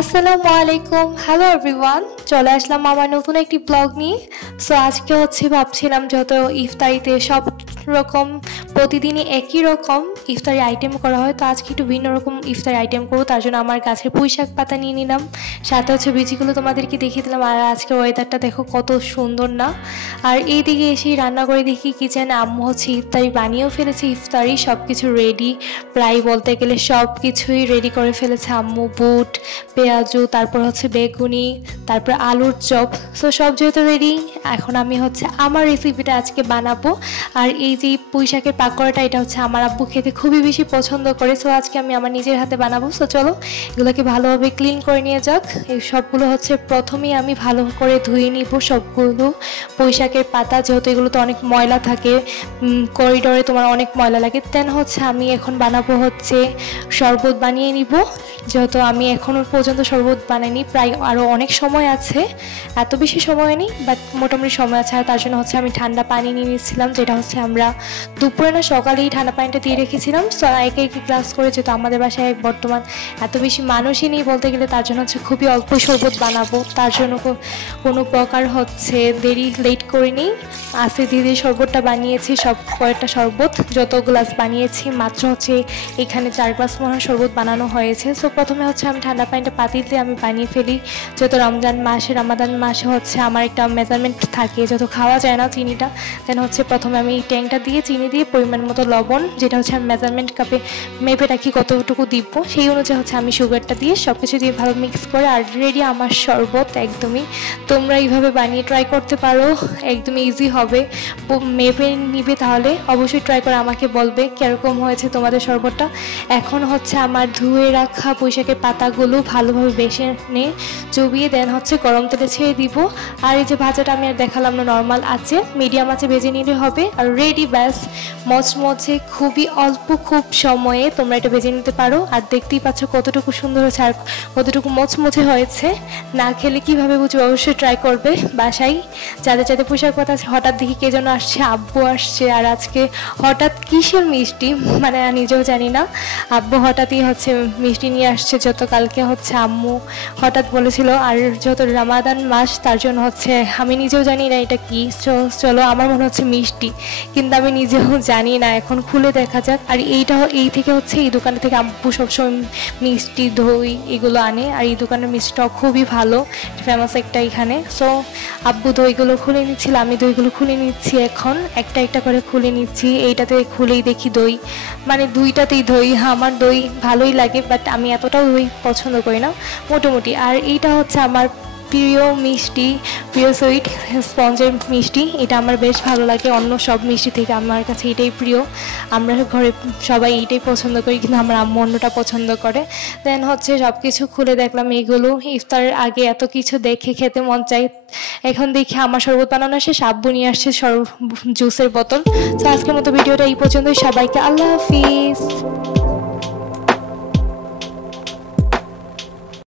আসসালামু আলাইকুম, hello everyone. চলে আসলাম আমার নতুন একটি ব্লগ নিয়ে। সো আজকে ভাবছিলাম যত ইফতারিতে সব রকম প্রতিদিনই একই রকম ইফতারি আইটেম করা হয়, তো আজকে একটু ভিন্ন রকম ইফতারি আইটেম করবো। তার জন্য আমার গাছের পুঁই শাক পাতা নিয়ে নিলাম, সাথে বিচিগুলো তোমাদেরকে দেখিয়ে দিলাম। আর আজকে ওয়েদারটা দেখো কত সুন্দর না। আর এইদিকে এসেই রান্না করে দেখি কিচেনে আম্মু ইফতারি বানিয়েও ফেলেছে। ইফতারি সব কিছু রেডি, প্রায় বলতে গেলে সব কিছুই রেডি করে ফেলেছে আম্মু। বুট, পেঁয়াজু, তারপর বেগুনি, তারপর আলুর চপ। সো সব যেহেতু রেডি, এখন আমি আমার রেসিপিটা আজকে বানাবো। আর এই যে পুঁই শাকের পাকোড়াটা, এটা আমার আব্বু খেতে খুবই বেশি পছন্দ করে। সো আজকে আমি আমার নিজের হাতে বানাবো। সো চলো এগুলোকে ভালোভাবে ক্লিন করে নিয়ে যাক। এই সবগুলো প্রথমেই আমি ভালো করে ধুয়ে নিব সবগুলো পুঁই শাকের পাতা, যেহেতু এগুলোতে অনেক ময়লা থাকে, করিডোরে তোমার অনেক ময়লা লাগে। দেন আমি এখন বানাবো শরবত বানিয়ে নিব। যেহেতু আমি এখনও পর্যন্ত শরবত বানাইনি, প্রায় আরও অনেক সময় আছে, এত বেশি সময় নেই বাট মোটামুটি সময় আছে। আর তার জন্য আমি ঠান্ডা পানি নিয়ে নিয়েছিলাম, যেটা আমরা দুপুরে না সকালেই ঠান্ডা পানিটা দিয়ে রেখেছিলাম। সো একে একে গ্লাস করে, যেহেতু আমাদের বাসায় বর্তমান এত বেশি মানুষই নেই বলতে গেলে, তার জন্য খুবই অল্প শরবত বানাবো। তার জন্য কোনো প্রকার দেরি লেট করিনি, আস্তে ধীরে শরবতটা বানিয়েছি। সব কয়েকটা শরবত যত গ্লাস বানিয়েছি, মাত্র এখানে 4 গ্লাস মনে হয় শরবত বানানো হয়েছে। সো প্রথমে আমি ঠান্ডা পানিটা পাতিল দিয়ে আমি বানিয়ে ফেলি। যত রামাদান মাসে আমার একটা মেজারমেন্ট থাকে, যত খাওয়া যায় না চিনিটা। দেন প্রথমে আমি ট্যাংটা দিয়ে চিনি দিয়ে পরিমাণ মতো লবণ, যেটা আমি মেজারমেন্ট কাপে মেপে রাখি কতটুকু দিব, সেই অনুযায়ী আমি সুগারটা দিয়ে সব কিছু দিয়ে ভালো মিক্স করে। আর রেডি আমার শরবত। একদমই তোমরা এইভাবে বানিয়ে ট্রাই করতে পারো, একদমই ইজি হবে। মেপে নিবে, তাহলে অবশ্যই ট্রাই করে আমাকে বলবে কীরকম হয়েছে তোমাদের শরবতটা। এখন আমার ধুয়ে রাখা পুঁই শাকের পাতাগুলো ভালোভাবে বেছে নিয়ে চুবিয়ে দেন গরম তেলে ছেড়ে দিব। আর এই যে ভাজাটা আমি আর দেখালাম না, নর্মাল আছে, মিডিয়াম আছে ভেজে নিলে হবে। আর রেডি, ব্যাস মচমচে, খুবই অল্প খুব সময়ে তোমরা এটা ভেজে নিতে পারো। আর দেখতেই পাচ্ছ কতটুকু সুন্দর হয়েছে আর কতটুকু মচমচে হয়েছে। না খেলে কীভাবে বুঝবে, অবশ্যই ট্রাই করবে বাসায়। যাদের যাদের পুঁই শাক পাতা হঠাৎ দেখি কে যেন আসছে, আব্বু আসছে। আর আজকে হঠাৎ কিসের মিষ্টি মানে নিজেও জানি না, আব্বু হঠাৎই মিষ্টি নিয়ে আসছে। যত কালকে আম্মু হঠাৎ বলেছিল। আর যত রামাদান মাস, তার জন্য আমি নিজেও জানি না এটা কি। চলো আমার মনে মিষ্টি, কিন্তু আমি নিজেও জানি না, এখন খুলে দেখা যাক। আর এই থেকে এই দোকান থেকে আব্বু সবসময় মিষ্টি, দই এগুলো আনে। আর এই দোকানের মিষ্টিটাও খুবই ভালো, ফেমাস একটা এখানে। সো আব্বু দইগুলো খুলে নিচ্ছিল, আমি দইগুলো খুলে নিচ্ছি। এখন একটা একটা করে খুলে নিচ্ছি। এইটাতে খুলেই দেখি দই, মানে দুইটাতেই দই। আমার দই ভালোই লাগে, বাট আমি এতটাও দই পছন্দ করি না, মোটামুটি। আর এইটা আমার প্রিয় মিষ্টি, প্রিয় সুইট স্পঞ্জের মিষ্টি। এটা আমার বেশ ভালো লাগে, অন্য সব মিষ্টি থেকে আমার কাছে এটাই প্রিয়। আমরা ঘরে সবাই এইটাই পছন্দ করি, কিন্তু আমার আম্মু অন্যটা পছন্দ করে। দেন সব কিছু খুলে দেখলাম এইগুলো। ইফতারের আগে এত কিছু দেখে খেতে মন চাই। এখন দেখি আমার শরবত বানানো শেষ, আব্বু নিয়ে আসছে জুসের বোতল। তো আজকের মতো ভিডিওটা এই পর্যন্তই। সবাইকে আল্লাহ হাফিজ।